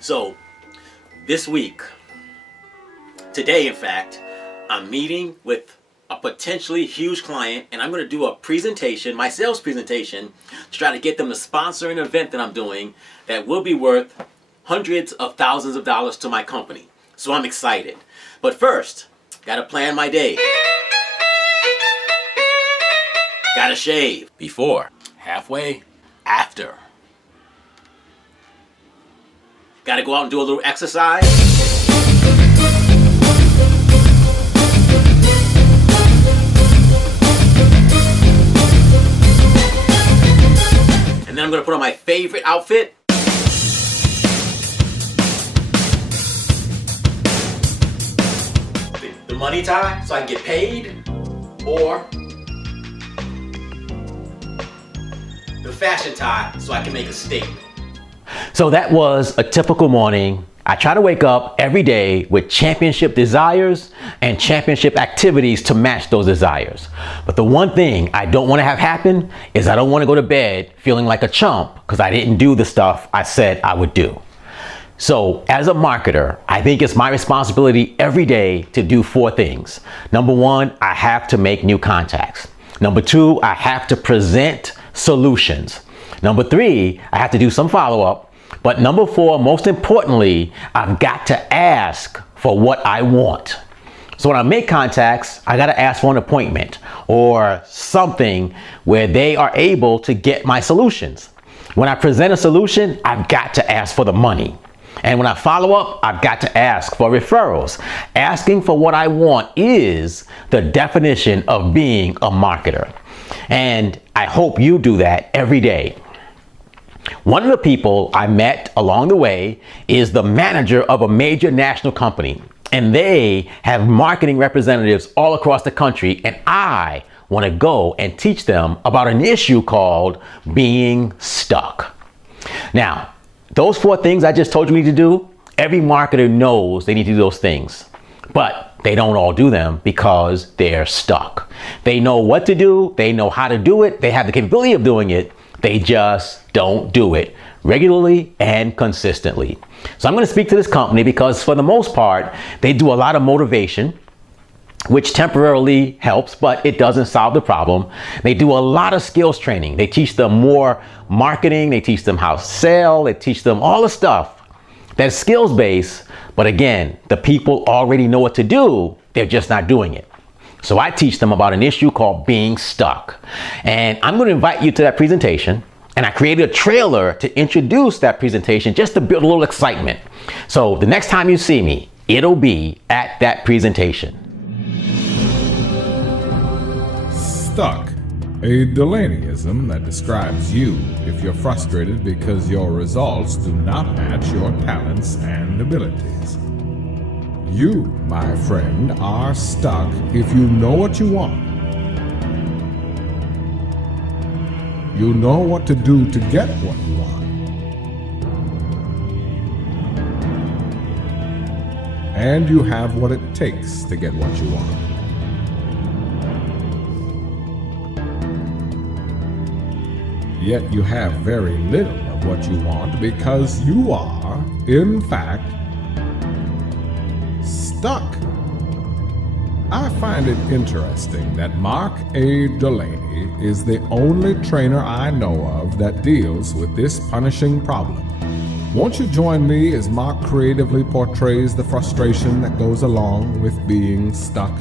So this week, today in fact, I'm meeting with a potentially huge client, and I'm going to do a presentation, my sales presentation, to try to get them to sponsor an event that I'm doing that will be worth hundreds of thousands of dollars to my company. So I'm excited. But first, gotta plan my day. Gotta shave. Before, halfway, after. Gotta go out and do a little exercise. And then I'm gonna put on my favorite outfit. The money tie, so I can get paid, or the fashion tie, so I can make a statement. So that was a typical morning. I try to wake up every day with championship desires and championship activities to match those desires. But the one thing I don't want to have happen is I don't want to go to bed feeling like a chump because I didn't do the stuff I said I would do. So as a marketer, I think it's my responsibility every day to do four things. Number one, I have to make new contacts. Number two, I have to present solutions. Number three, I have to do some follow-up. But number four, most importantly, I've got to ask for what I want. So when I make contacts, I got to ask for an appointment or something where they are able to get my solutions. When I present a solution, I've got to ask for the money. And when I follow up, I've got to ask for referrals. Asking for what I want is the definition of being a marketer. And I hope you do that every day. One of the people I met along the way is the manager of a major national company. And they have marketing representatives all across the country. And I want to go and teach them about an issue called being stuck. Now, those four things I just told you we need to do, every marketer knows they need to do those things, but they don't all do them because they're stuck. They know what to do, they know how to do it, they have the capability of doing it, they just don't do it regularly and consistently. So I'm going to speak to this company because for the most part, they do a lot of motivation, which temporarily helps, but it doesn't solve the problem. They do a lot of skills training. They teach them more marketing. They teach them how to sell. They teach them all the stuff that's skills-based. But again, the people already know what to do. They're just not doing it. So I teach them about an issue called being stuck. And I'm going to invite you to that presentation. And I created a trailer to introduce that presentation just to build a little excitement. So the next time you see me, it'll be at that presentation. Stuck, a Delaneyism that describes you if you're frustrated because your results do not match your talents and abilities. You, my friend, are stuck if you know what you want. You know what to do to get what you want. And you have what it takes to get what you want. Yet you have very little of what you want because you are, in fact, stuck. I find it interesting that Mark A. Delaney is the only trainer I know of that deals with this punishing problem. Won't you join me as Mark creatively portrays the frustration that goes along with being stuck?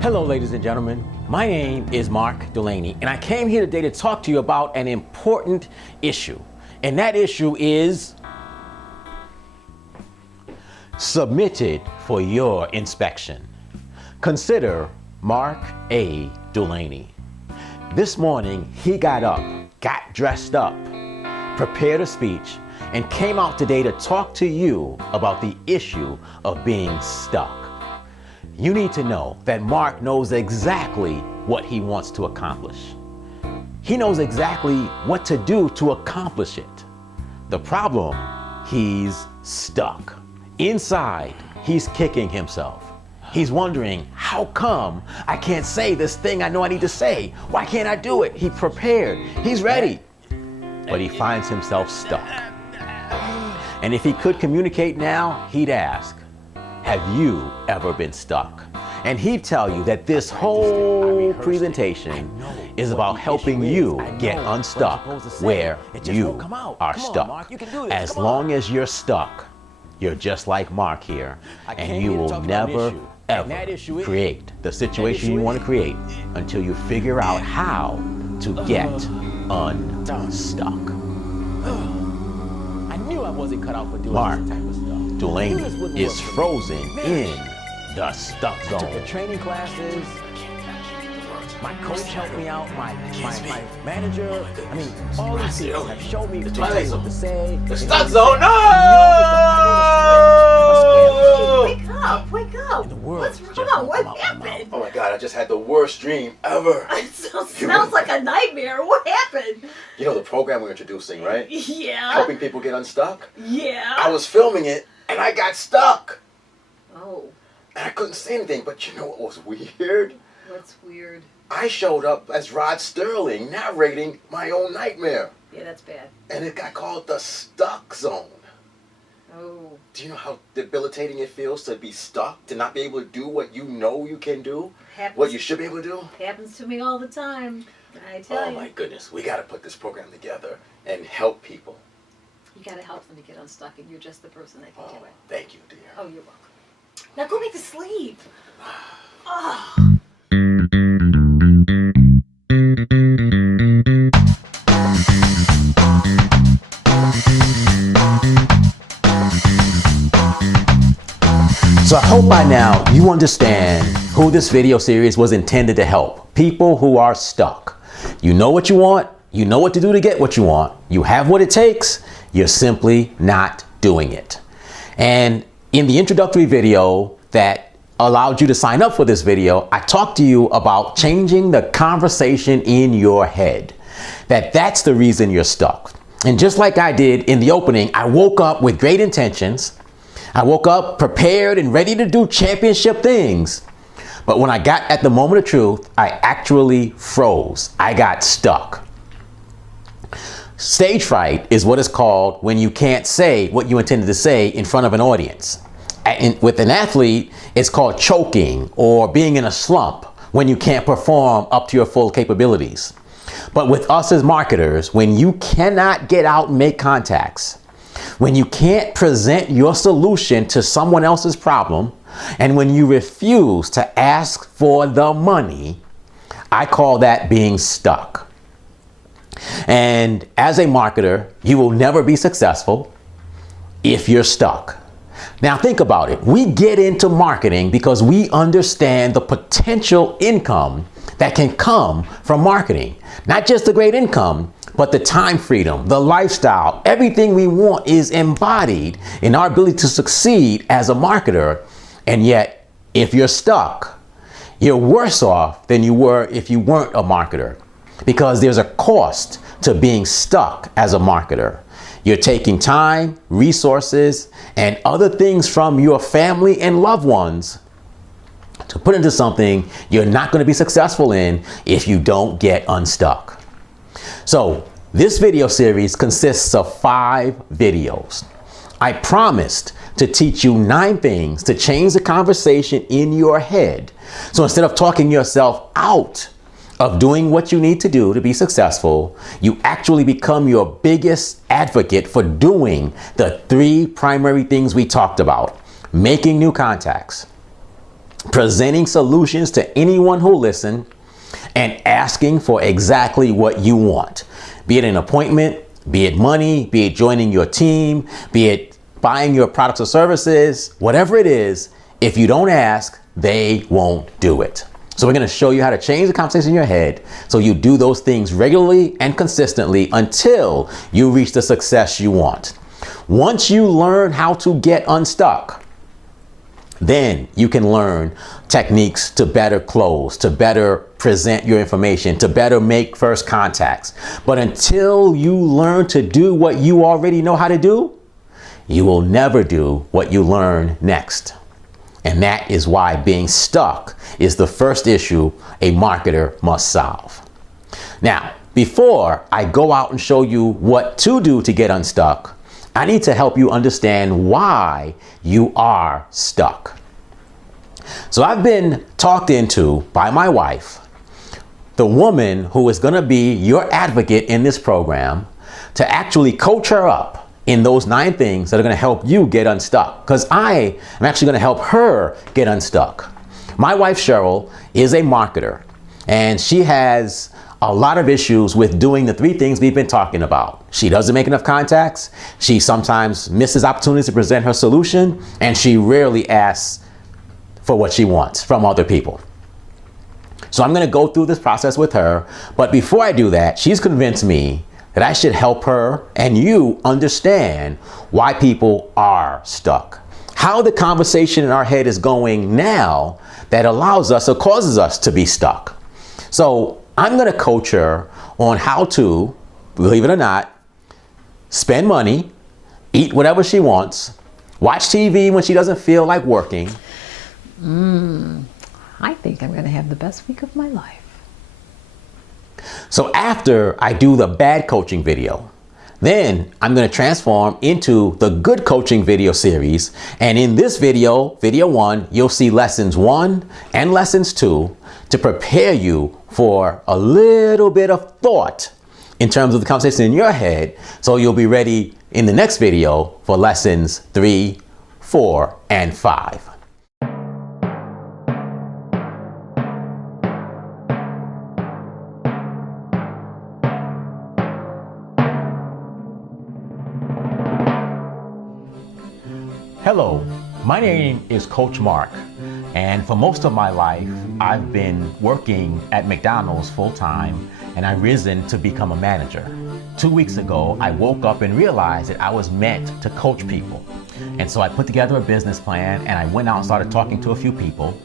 Hello, ladies and gentlemen. My name is Mark Delaney, and I came here today to talk to you about an important issue. And that issue is submitted for your inspection. Consider Mark A. Delaney. This morning, he got up, got dressed up, prepared a speech, and came out today to talk to you about the issue of being stuck. You need to know that Mark knows exactly what he wants to accomplish. He knows exactly what to do to accomplish it. The problem, he's stuck. Inside, he's kicking himself. He's wondering, how come I can't say this thing I know I need to say? Why can't I do it? He prepared. He's ready. but he finds himself stuck. And if he could communicate now, he'd ask, have you ever been stuck? And he'd tell you that this whole presentation is about helping you get unstuck where you are stuck. As long as you're stuck, you're just like Mark here, and you will never, ever create the situation you want to create until you figure out how to get unstuck. I knew I wasn't cut out for doing this type of stuff. Delaney is frozen in the stuck zone. I took the training classes. My coach helped me out. My manager. I mean, all these people have showed me what to say. The stuck zone. No! Wake up! What's wrong? What happened? Oh my God! I just had the worst dream ever. It sounds like a nightmare. What happened? You know the program we're introducing, right? Yeah. Helping people get unstuck. Yeah. I was filming it and I got stuck. Oh. And I couldn't say anything. But you know what was weird? What's weird? I showed up as Rod Sterling narrating my own nightmare. Yeah, that's bad. And it got called the stuck zone. Oh. Do you know how debilitating it feels to be stuck? To not be able to do what you know you can do? What you should be able to do? Happens to me all the time. I tell you. Oh my goodness. We got to put this program together and help people. You got to help them to get unstuck, and you're just the person that can do it. Thank you, dear. Oh, you're welcome. Now go back to sleep. Oh. So I hope by now you understand who this video series was intended to help. People who are stuck. You know what you want. You know what to do to get what you want. You have what it takes. You're simply not doing it. And in the introductory video that allowed you to sign up for this video, I talked to you about changing the conversation in your head. That's the reason you're stuck. And just like I did in the opening, I woke up with great intentions. I woke up prepared and ready to do championship things. But when I got at the moment of truth, I actually froze. I got stuck. Stage fright is what it's called when you can't say what you intended to say in front of an audience. With an athlete, it's called choking or being in a slump when you can't perform up to your full capabilities. But with us as marketers, when you cannot get out and make contacts, when you can't present your solution to someone else's problem, and when you refuse to ask for the money, I call that being stuck. And as a marketer, you will never be successful if you're stuck. Now think about it. We get into marketing because we understand the potential income that can come from marketing. Not just the great income, but the time freedom, the lifestyle, everything we want is embodied in our ability to succeed as a marketer. And yet, if you're stuck, you're worse off than you were if you weren't a marketer, because there's a cost to being stuck as a marketer. You're taking time, resources, and other things from your family and loved ones to put into something you're not going to be successful in if you don't get unstuck. So this video series consists of 5 videos. I promised to teach you 9 things to change the conversation in your head. So instead of talking yourself out of doing what you need to do to be successful, you actually become your biggest advocate for doing the 3 primary things we talked about: making new contacts, presenting solutions to anyone who listens, and asking for exactly what you want. Be it an appointment, be it money, be it joining your team, be it buying your products or services, whatever it is, if you don't ask, they won't do it. So we're going to show you how to change the conversation in your head so you do those things regularly and consistently until you reach the success you want. Once you learn how to get unstuck, then you can learn techniques to better close, to better present your information, to better make first contacts. But until you learn to do what you already know how to do, you will never do what you learn next. And that is why being stuck is the first issue a marketer must solve. Now, before I go out and show you what to do to get unstuck, I need to help you understand why you are stuck. So I've been talked into by my wife, the woman who is going to be your advocate in this program, to actually coach her up in those 9 things that are going to help you get unstuck. Because I am actually going to help her get unstuck. My wife, Cheryl, is a marketer, and she has a lot of issues with doing the 3 things we've been talking about. She doesn't make enough contacts. She sometimes misses opportunities to present her solution, and she rarely asks for what she wants from other people. So I'm going to go through this process with her. But before I do that, she's convinced me that I should help her and you understand why people are stuck. How the conversation in our head is going now that allows us or causes us to be stuck. So I'm going to coach her on how to, believe it or not, spend money, eat whatever she wants, watch TV when she doesn't feel like working. I think I'm going to have the best week of my life. So after I do the bad coaching video, then I'm going to transform into the good coaching video series. And in this video, video 1, you'll see lessons 1 and lessons 2 to prepare you for a little bit of thought in terms of the conversation in your head. So you'll be ready in the next video for lessons 3, 4, and 5. Hello, my name is Coach Mark, and for most of my life, I've been working at McDonald's full-time, and I've risen to become a manager. 2 weeks ago, I woke up and realized that I was meant to coach people. And so I put together a business plan, and I went out and started talking to a few people.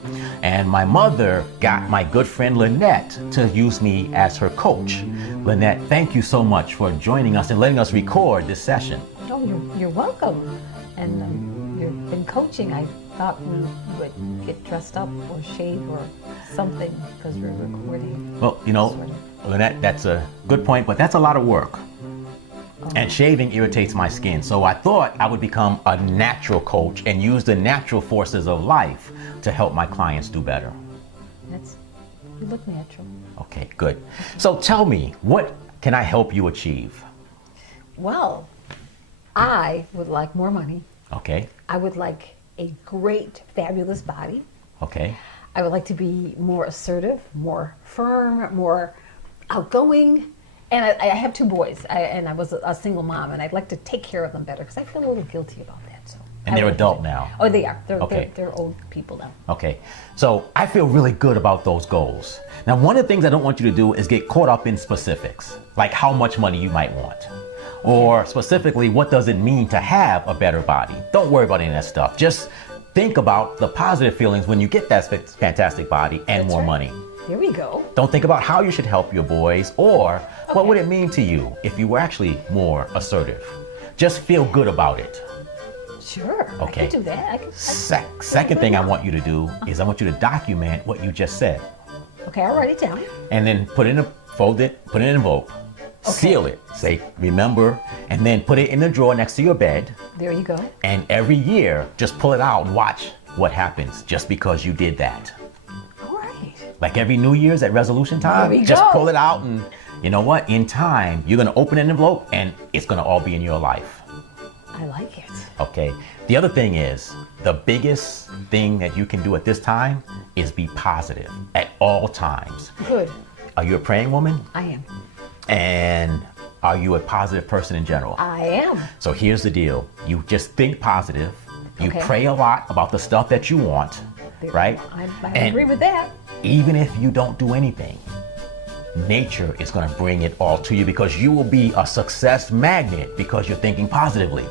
And my mother got my good friend Lynette to use me as her coach. Lynette, thank you so much for joining us and letting us record this session. Oh, you're welcome. And you've been coaching. I thought we would get dressed up or shave or something because we're recording. Well, you know, Lynette, that's a good point, but that's a lot of work. And shaving irritates my skin. So I thought I would become a natural coach and use the natural forces of life to help my clients do better. You look natural. Okay, good. So tell me, what can I help you achieve? Well, I would like more money. Okay, I would like a great, fabulous body. okay, I would like to be more assertive, more firm, more outgoing. And I have 2 boys, and I was a single mom, and I'd like to take care of them better because I feel a little guilty about that. So. And they're adult now. Oh, they are. Okay. They're old people now. Okay. So I feel really good about those goals. Now, one of the things I don't want you to do is get caught up in specifics, like how much money you might want. Or specifically, what does it mean to have a better body? Don't worry about any of that stuff. Just think about the positive feelings when you get that fantastic body and more money. Here we go. Don't think about how you should help your boys or what would it mean to you if you were actually more assertive. Just feel good about it. Sure. Okay. I can do that. Second thing I want you to do is I want you to document what you just said. Okay, I'll write it down. And then fold it, put it in an envelope. Okay. Seal it. Say, remember, and then put it in the drawer next to your bed. There you go. And every year, just pull it out and watch what happens just because you did that. All right. Like every New Year's at resolution time, There we just go. pull it out and you know what? In time, you're going to open an envelope and it's going to all be in your life. I like it. Okay. The other thing is, the biggest thing that you can do at this time is be positive at all times. Good. Are you a praying woman? I am. And are you a positive person in general? I am. So here's the deal. You just think positive. You Okay. pray a lot about the stuff that you want, right? I And agree with that. even if you don't do anything, nature is going to bring it all to you because you will be a success magnet because you're thinking positively.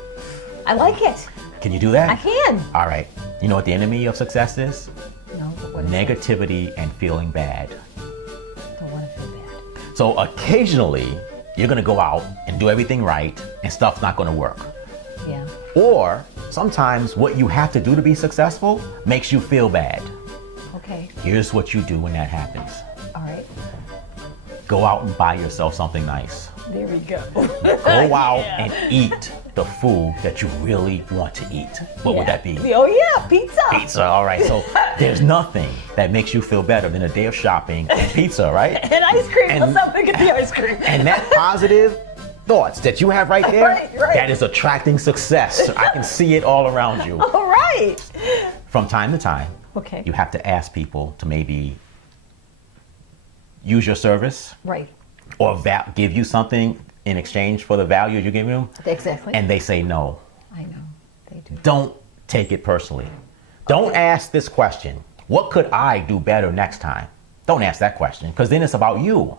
I like it. Can you do that? I can. All right. You know what the enemy of success is? No, what is that? Negativity and feeling bad. Don't want to feel bad. So occasionally, you're going to go out and do everything right and stuff's not going to work. Yeah. Or sometimes what you have to do to be successful makes you feel bad. Okay. Here's what you do when that happens. All right. go out and buy yourself something nice. There we go. Go out and eat the food that you really want to eat. What would that be? Oh yeah, pizza. Pizza, all right. So there's nothing that makes you feel better than a day of shopping and pizza, right? And ice cream. And- What's up? Look at the ice cream. And that positive thoughts that you have right there, Right. that is attracting success. I can see it all around you. All right. From time to time, Okay. you have to ask people to maybe use your service Right. or give you something in exchange for the value you give them, Exactly. and they say no. I know they do. Don't take it personally. Don't ask this question, what could I do better next time? Don't ask that question, because then it's about you.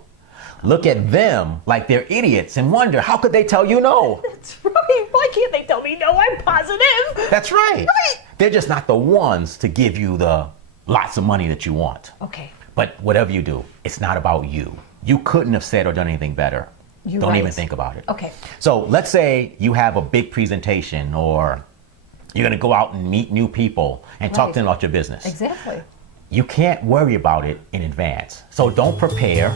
Look at them like they're idiots and wonder, how could they tell you no? That's right. Why can't they tell me no? I'm positive. That's right. Right. They're just not the ones to give you the lots of money that you want. Okay. But whatever you do, it's not about you. You couldn't have said or done anything better. You're Don't right. even think about it. Okay. So let's say you have a big presentation, or you're going to go out and meet new people and talk Right. to them about your business. Exactly. You can't worry about it in advance. So don't prepare,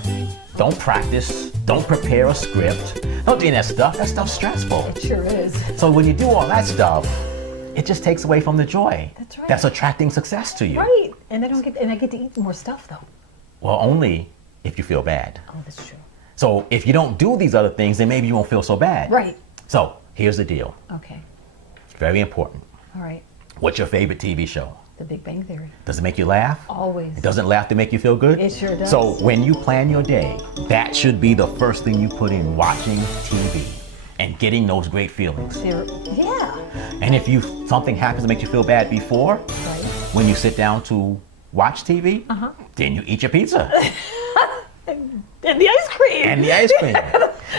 don't practice, don't prepare a script. Don't do any of that stuff. That stuff's stressful. It sure is. So when you do all that stuff, it just takes away from the joy. That's right. That's attracting success to you. Right. And I get to eat more stuff though. Well, only if you feel bad. Oh, that's true. So if you don't do these other things, then maybe you won't feel so bad. Right. So here's the deal. Okay. It's very important. All right. What's your favorite TV show? The Big Bang Theory. Does it make you laugh? Always. It doesn't laugh to make you feel good? It sure does. So when you plan your day, that should be the first thing you put in watching TV and getting those great feelings. Yeah. And if something happens to make you feel bad before, Right. when you sit down to watch TV, Uh-huh. then you eat your pizza And the ice cream. and the ice cream.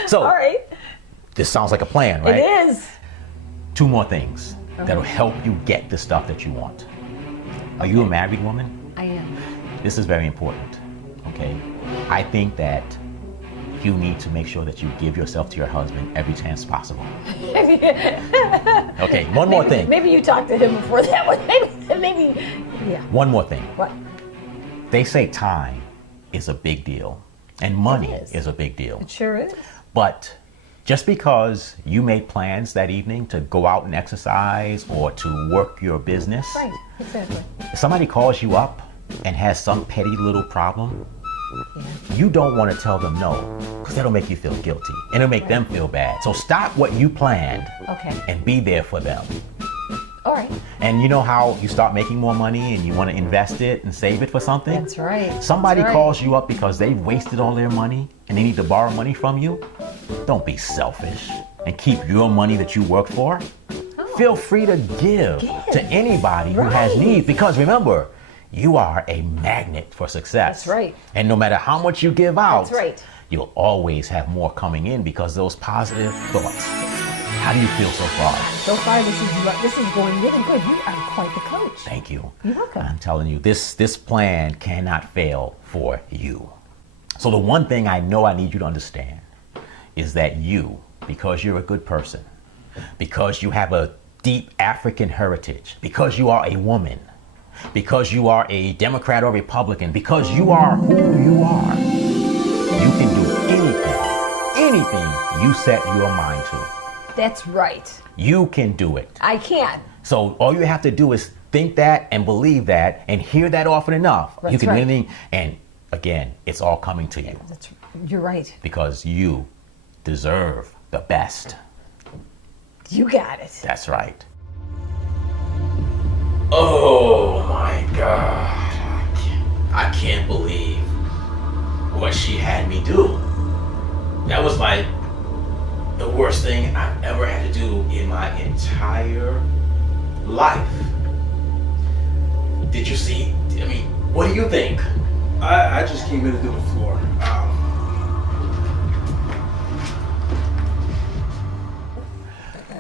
So All right. this sounds like a plan, right? It is. 2 more things that'll help you get the stuff that you want. Are you a married woman? I am. This is very important, okay? I think that you need to make sure that you give yourself to your husband every chance possible. Okay, one more thing. Maybe you talked to him before that one. Maybe. Yeah. One more thing. What? They say time is a big deal, and money It is. is a big deal. It sure is. But just because you made plans that evening to go out and exercise or to work your business, Right. Exactly. if somebody calls you up and has some petty little problem, Yeah. you don't want to tell them no, because that'll make you feel guilty and it'll make them feel bad. So stop what you planned Okay. and be there for them. All right. And you know how you start making more money and you want to invest it and save it for something? That's right. Somebody That's right. calls you up because they've wasted all their money and they need to borrow money from you. Don't be selfish and keep your money that you work for. Feel free to give to anybody who has Right. needs, because remember, you are a magnet for success. That's right. And no matter how much you give out, That's right. you'll always have more coming in because those positive thoughts. How do you feel so far? So far, this is going really good. You are quite the coach. Thank you. You're welcome. I'm telling you, this plan cannot fail for you. So the one thing I know I need you to understand is that you, because you're a good person, because you have a deep African heritage, because you are a woman, because you are a Democrat or Republican, because you are who you are, you can do anything you set your mind to. That's right. You can do it. I can. So all you have to do is think that and believe that and hear that often enough. You That's can right. do anything. And again, it's all coming to you You're right. because you deserve the best. You got it. That's right. Oh my God. I can't believe what she had me do. That was like the worst thing I've ever had to do in my entire life. Did you see? I mean, what do you think? I just came in to do the floor.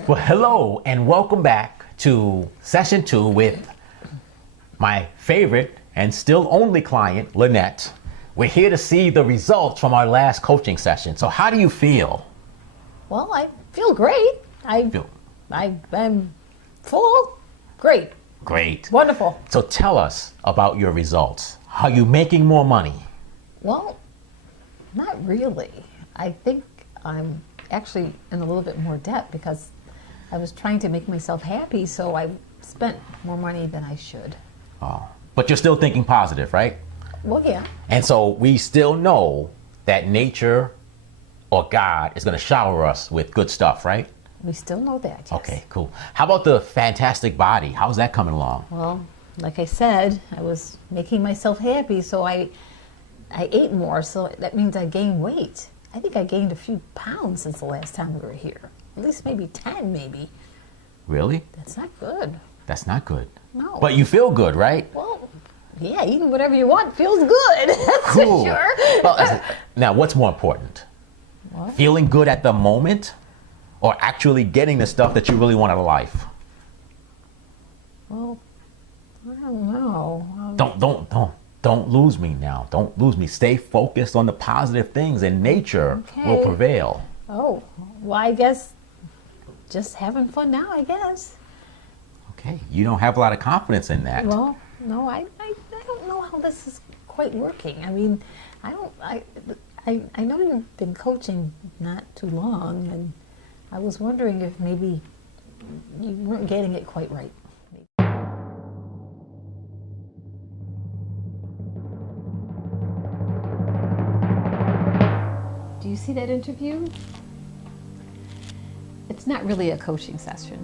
Well, hello and welcome back to session 2 with my favorite and still only client, Lynette. We're here to see the results from our last coaching session. So how do you feel? Well, I feel great. I'm full. Great. Great. Wonderful. So tell us about your results. Are you making more money? Well, Not really. I think I'm actually in a little bit more debt because I was trying to make myself happy, so I spent more money than I should. Oh. But you're still thinking positive, right? Well, yeah. And so we still know that nature or God is going to shower us with good stuff, right? We still know that, yes. Okay, cool. How about the fantastic body? How's that coming along? Well, like I said, I was making myself happy, so I ate more, so that means I gained weight. I think I gained a few pounds since the last time we were here. At least maybe 10, maybe. Really? That's not good. That's not good. No. But you feel good, right? Well, yeah, eating whatever you want feels good. That's Cool. for sure. Well, now, what's more important? What? Feeling good at the moment or actually getting the stuff that you really want out of life? Well, I don't know. Don't lose me now. Don't lose me. Stay focused on the positive things and nature will Okay. prevail. Oh, well, I guess just having fun now, I guess. Okay. You don't have a lot of confidence in that. Well, no, I don't know how this is quite working. I mean, I know you've been coaching not too long, and I was wondering if maybe you weren't getting it quite right. Do you see that interview? It's not really a coaching session.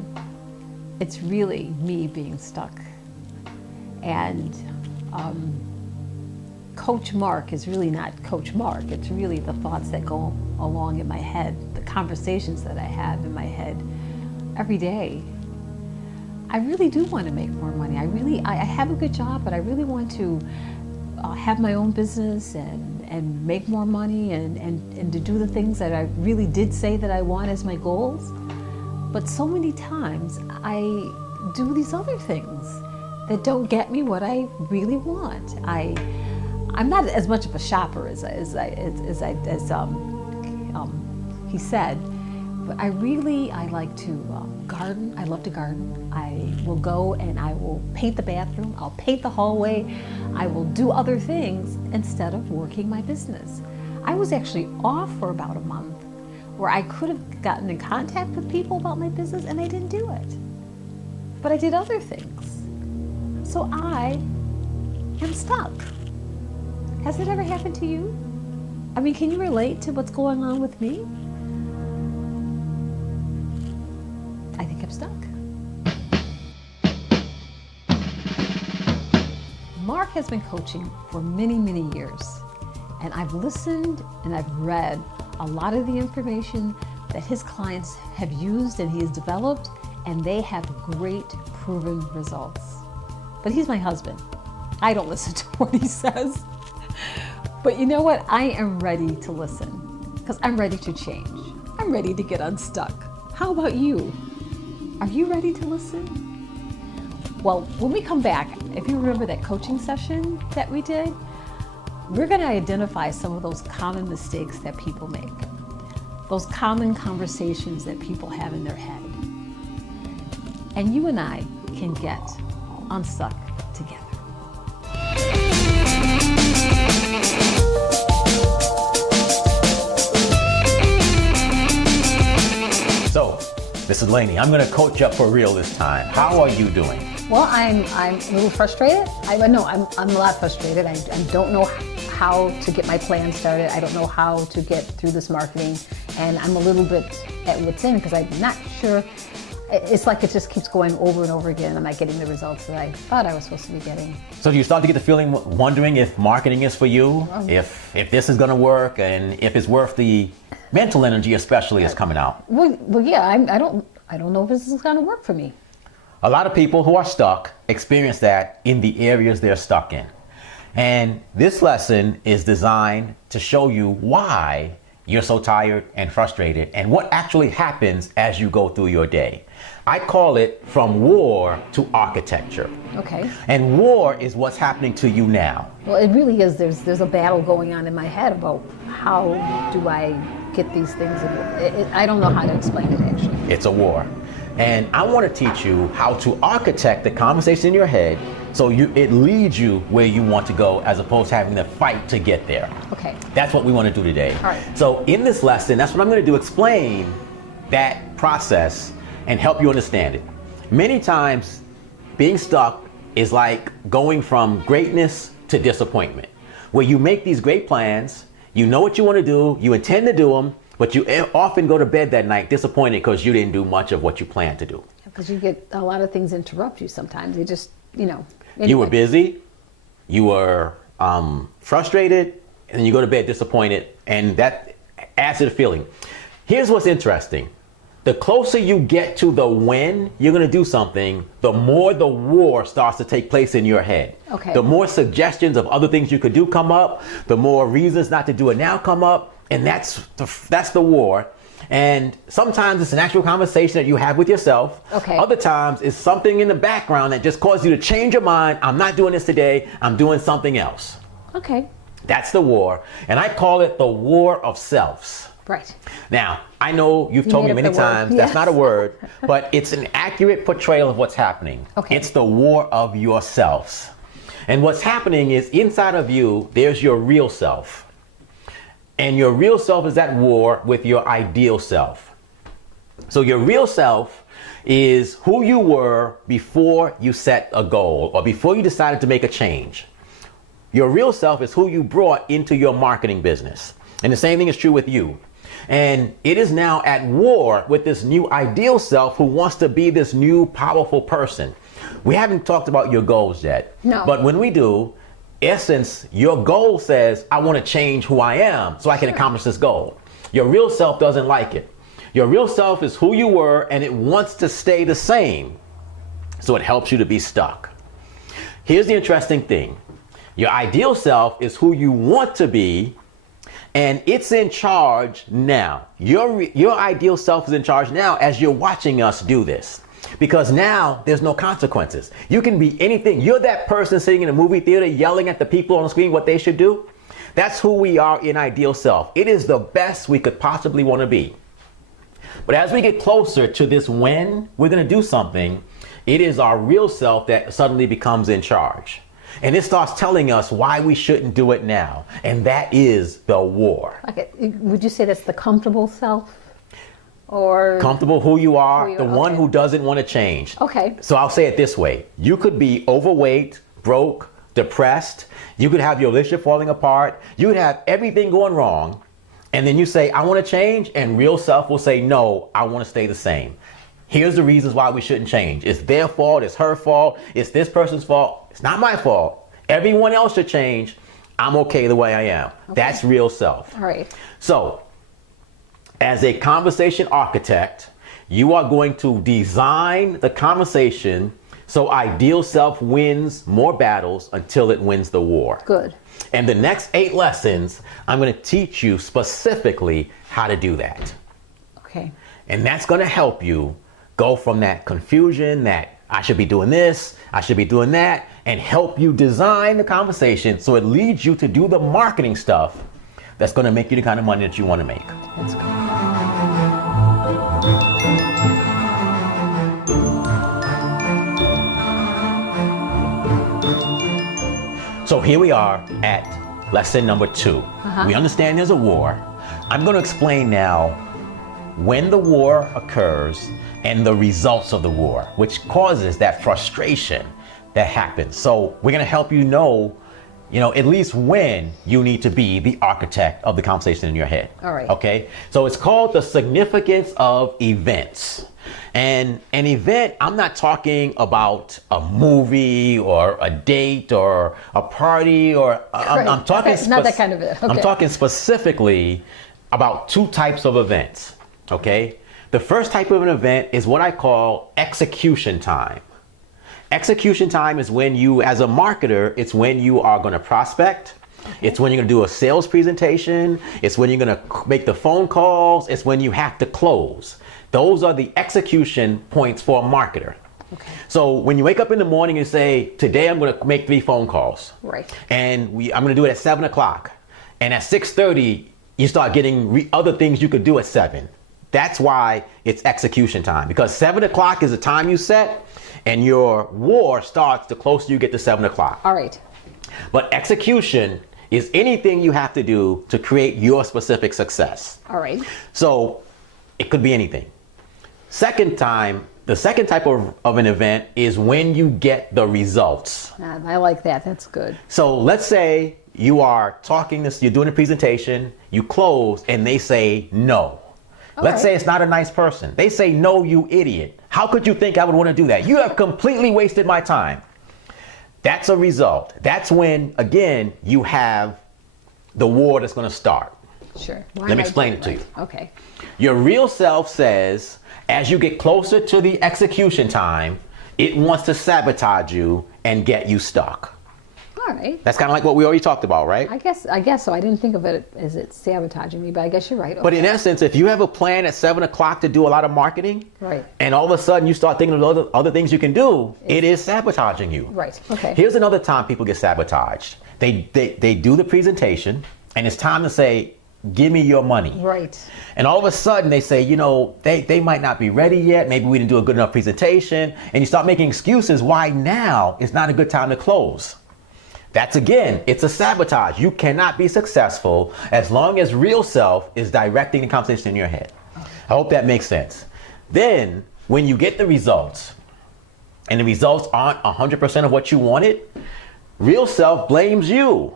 It's really me being stuck. And Coach Mark is really not Coach Mark. It's really the thoughts that go along in my head, the conversations that I have in my head every day. I really do want to make more money. I have a good job, but I really want to have my own business and make more money and to do the things that I really did say that I want as my goals. But so many times I do these other things that don't get me what I really want. I'm not as much of a shopper as he said, but I like to garden. I love to garden. I will go and I will paint the bathroom. I'll paint the hallway. I will do other things instead of working my business. I was actually off for about a month where I could have gotten in contact with people about my business and I didn't do it. But I did other things. So I am stuck. Has it ever happened to you? I mean, can you relate to what's going on with me? I think I'm stuck. Mark has been coaching for many, many years, and I've listened and I've read a lot of the information that his clients have used and he has developed, and they have great proven results. But he's my husband. I don't listen to what he says. But you know what? I am ready to listen because I'm ready to change. I'm ready to get unstuck. How about you? Are you ready to listen? Well, when we come back, if you remember that coaching session that we did, we're going to identify some of those common mistakes that people make, those common conversations that people have in their head. And you and I can get unstuck together. So, Mrs. Laney, I'm going to coach up for real this time. How are you doing? Well, I'm a little frustrated. I'm a lot frustrated. I don't know how to get my plan started. I don't know how to get through this marketing, and I'm a little bit at wit's end because I'm not sure. It's like it just keeps going over and over again. I'm not getting the results that I thought I was supposed to be getting. So do you start to get the feeling, wondering if marketing is for you, if this is going to work, and if it's worth the mental energy, especially, is coming out? Well, yeah. I don't know if this is going to work for me. A lot of people who are stuck experience that in the areas they're stuck in. And this lesson is designed to show you why you're so tired and frustrated and what actually happens as you go through your day. I call it from war to architecture. Okay. And war is what's happening to you now. Well, it really is. There's a battle going on in my head about how do I get these things. I don't know how to explain it, actually. It's a war. And I want to teach you how to architect the conversation in your head So it leads you where you want to go as opposed to having to fight to get there. Okay. That's what we want to do today. All right. So in this lesson, that's what I'm going to do, explain that process and help you understand it. Many times, being stuck is like going from greatness to disappointment, where you make these great plans, you know what you want to do, you intend to do them, but you often go to bed that night disappointed because you didn't do much of what you planned to do. Because you get a lot of things interrupt you sometimes. You just, anyway. You were busy, you were frustrated, and then you go to bed disappointed, and that adds to the feeling. Here's what's interesting. The closer you get to the when you're going to do something, the more the war starts to take place in your head. Okay. The more suggestions of other things you could do come up, the more reasons not to do it now come up, and that's the war. And sometimes it's an actual conversation that you have with yourself. Okay. Other times it's something in the background that just causes you to change your mind. I'm not doing this today. I'm doing something else. Okay. That's the war. And I call it the war of selves. Right. Now, I know you've told me made up many the word. times Yes. that's not a word, but it's an accurate portrayal of what's happening. Okay. It's the war of yourselves. And what's happening is inside of you, there's your real self. And your real self is at war with your ideal self. So your real self is who you were before you set a goal or before you decided to make a change. Your real self is who you brought into your marketing business. And the same thing is true with you. And it is now at war with this new ideal self who wants to be this new powerful person. We haven't talked about your goals yet. No. But when we do, essence, your goal says, I want to change who I am so I can accomplish this goal. Your real self doesn't like it. Your real self is who you were and it wants to stay the same. So it helps you to be stuck. Here's the interesting thing. Your ideal self is who you want to be, and it's in charge now. Your ideal self is in charge now as you're watching us do this. Because now there's no consequences. You can be anything. You're that person sitting in a movie theater yelling at the people on the screen what they should do. That's who we are in ideal self. It is the best we could possibly want to be. But as we get closer to this when we're going to do something, it is our real self that suddenly becomes in charge. And it starts telling us why we shouldn't do it now. And that is the war. Okay. Would you say that's the comfortable self? Or Comfortable who you are, Who you the are, one okay. who doesn't want to change. Okay. So I'll say it this way. You could be overweight, broke, depressed. You could have your relationship falling apart. You could have everything going wrong. And then you say, I want to change. And real self will say, no, I want to stay the same. Here's the reasons why we shouldn't change. It's their fault. It's her fault. It's this person's fault. It's not my fault. Everyone else should change. I'm okay the way I am. Okay. That's real self. all right. So, as a conversation architect, you are going to design the conversation so ideal self wins more battles until it wins the war. Good. And the next 8 lessons, I'm going to teach you specifically how to do that. Okay. And that's going to help you go from that confusion that I should be doing this, I should be doing that, and help you design the conversation so it leads you to do the marketing stuff that's going to make you the kind of money that you want to make. That's good. So here we are at lesson number 2. We understand there's a war. I'm going to explain now when the war occurs and the results of the war, which causes that frustration that happens. So we're going to help you know, at least when you need to be the architect of the conversation in your head. All right. Okay. So it's called the significance of events. And an event, I'm not talking about a movie or a date or a party or I'm talking not that kind of it. Okay. I'm talking specifically about 2 types of events. Okay. The first type of an event is what I call execution time. Execution time is when you, as a marketer, it's when you are going to prospect. Okay. It's when you're going to do a sales presentation. It's when you're going to make the phone calls. It's when you have to close. Those are the execution points for a marketer. Okay. So when you wake up in the morning and say, today I'm going to make 3 phone calls. Right. And I'm going to do it at 7 o'clock. And at 6:30, you start getting other things you could do at 7. That's why it's execution time, because 7 o'clock is the time you set, and your war starts the closer you get to 7 o'clock. All right. But execution is anything you have to do to create your specific success. All right. So it could be anything. The second type of an event is when you get the results. I like that. That's good. So let's say you are you're doing a presentation, you close, and they say no. Let's say it's not a nice person. They say, no, you idiot. How could you think I would want to do that? You have completely wasted my time. That's a result. That's when, again, you have the war that's going to start. Sure. Let me explain it to you. Okay. Your real self says, as you get closer to the execution time, it wants to sabotage you and get you stuck. All right. That's kind of like what we already talked about, right? I guess so. I didn't think of it as it sabotaging me, but I guess you're right. Okay. But in essence, if you have a plan at 7 o'clock to do a lot of marketing, right, and all of a sudden you start thinking of other things you can do, it is sabotaging you. Right. Okay. Here's another time people get sabotaged. They do the presentation, and it's time to say, give me your money. Right. And all of a sudden they say, they might not be ready yet. Maybe we didn't do a good enough presentation. And you start making excuses why now is not a good time to close. That's, again, it's a sabotage. You cannot be successful as long as real self is directing the conversation in your head. I hope that makes sense. Then when you get the results and the results aren't 100% of what you wanted, real self blames you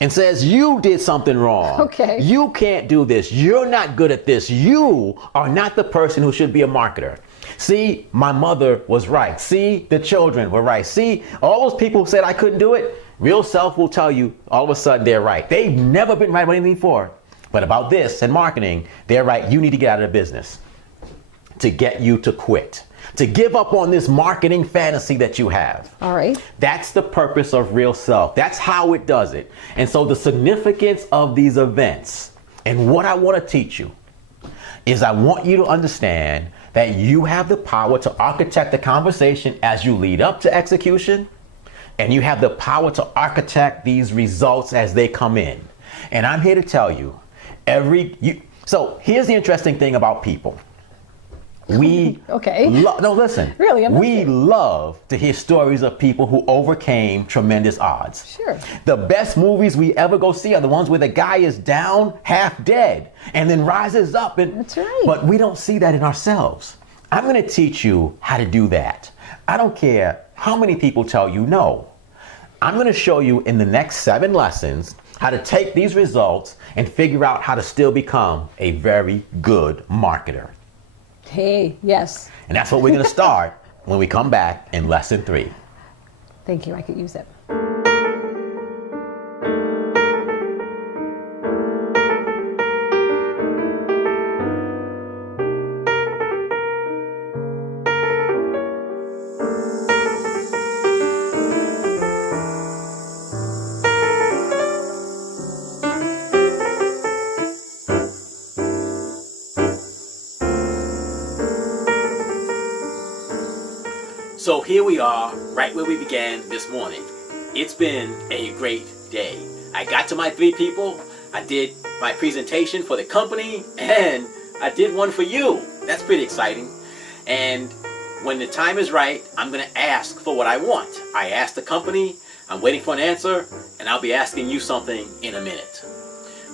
and says, you did something wrong. Okay. You can't do this. You're not good at this. You are not the person who should be a marketer. See, my mother was right. See, the children were right. See, all those people who said I couldn't do it, real self will tell you all of a sudden they're right. They've never been right about anything before. But about this and marketing, they're right. You need to get out of the business to get you to quit, to give up on this marketing fantasy that you have. All right. That's the purpose of real self. That's how it does it. And so the significance of these events and what I want to teach you is I want you to understand that you have the power to architect the conversation as you lead up to execution, and you have the power to architect these results as they come in. And I'm here to tell you, so here's the interesting thing about people. We okay. Listen. Really, we love to hear stories of people who overcame tremendous odds. Sure. The best movies we ever go see are the ones where the guy is down, half dead, and then rises up. That's right. But we don't see that in ourselves. I'm going to teach you how to do that. I don't care how many people tell you no. I'm going to show you in the next 7 lessons how to take these results and figure out how to still become a very good marketer. Hey, yes. And that's what we're going to start when we come back in lesson 3. Thank you. I could use it. So here we are, right where we began this morning. It's been a great day. I got to my 3 people, I did my presentation for the company, and I did one for you. That's pretty exciting. And when the time is right, I'm going to ask for what I want. I asked the company, I'm waiting for an answer, and I'll be asking you something in a minute.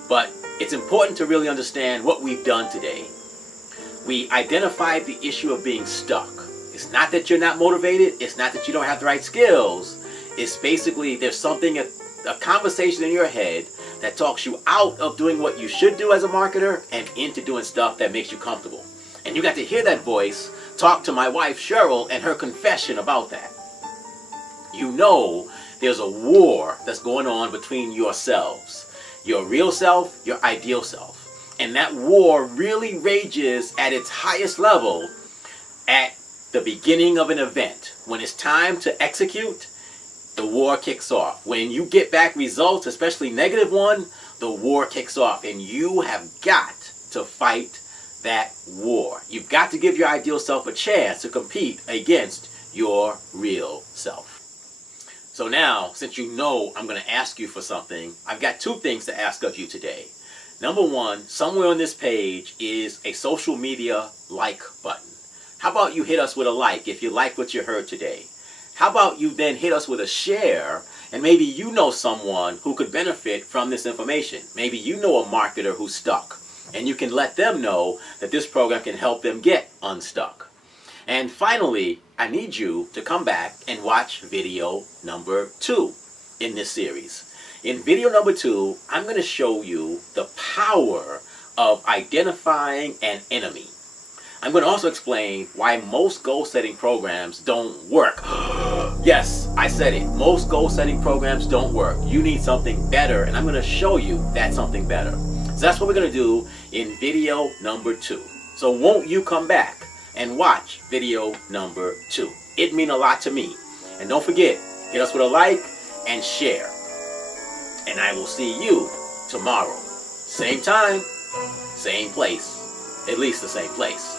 But it's important to really understand what we've done today. We identified the issue of being stuck. It's not that you're not motivated. It's not that you don't have the right skills. It's basically there's something, a conversation in your head that talks you out of doing what you should do as a marketer and into doing stuff that makes you comfortable. And you got to hear that voice talk to my wife, Cheryl, and her confession about that. You know there's a war that's going on between yourselves, your real self, your ideal self. And that war really rages at its highest level at the beginning of an event. When it's time to execute, the war kicks off. When you get back results, especially negative one, the war kicks off, and you have got to fight that war. You've got to give your ideal self a chance to compete against your real self. So now, since you know I'm going to ask you for something, I've got 2 things to ask of you today. Number one, somewhere on this page is a social media like button. How about you hit us with a like if you like what you heard today? How about you then hit us with a share, and maybe you know someone who could benefit from this information. Maybe you know a marketer who's stuck, and you can let them know that this program can help them get unstuck. And finally, I need you to come back and watch video number 2 in this series. In video number 2, I'm going to show you the power of identifying an enemy. I'm going to also explain why most goal-setting programs don't work. Yes, I said it. Most goal-setting programs don't work. You need something better, and I'm going to show you that something better. So that's what we're going to do in video number 2. So won't you come back and watch video number 2? It'd mean a lot to me. And don't forget, hit us with a like and share. And I will see you tomorrow. Same time, same place. At least the same place.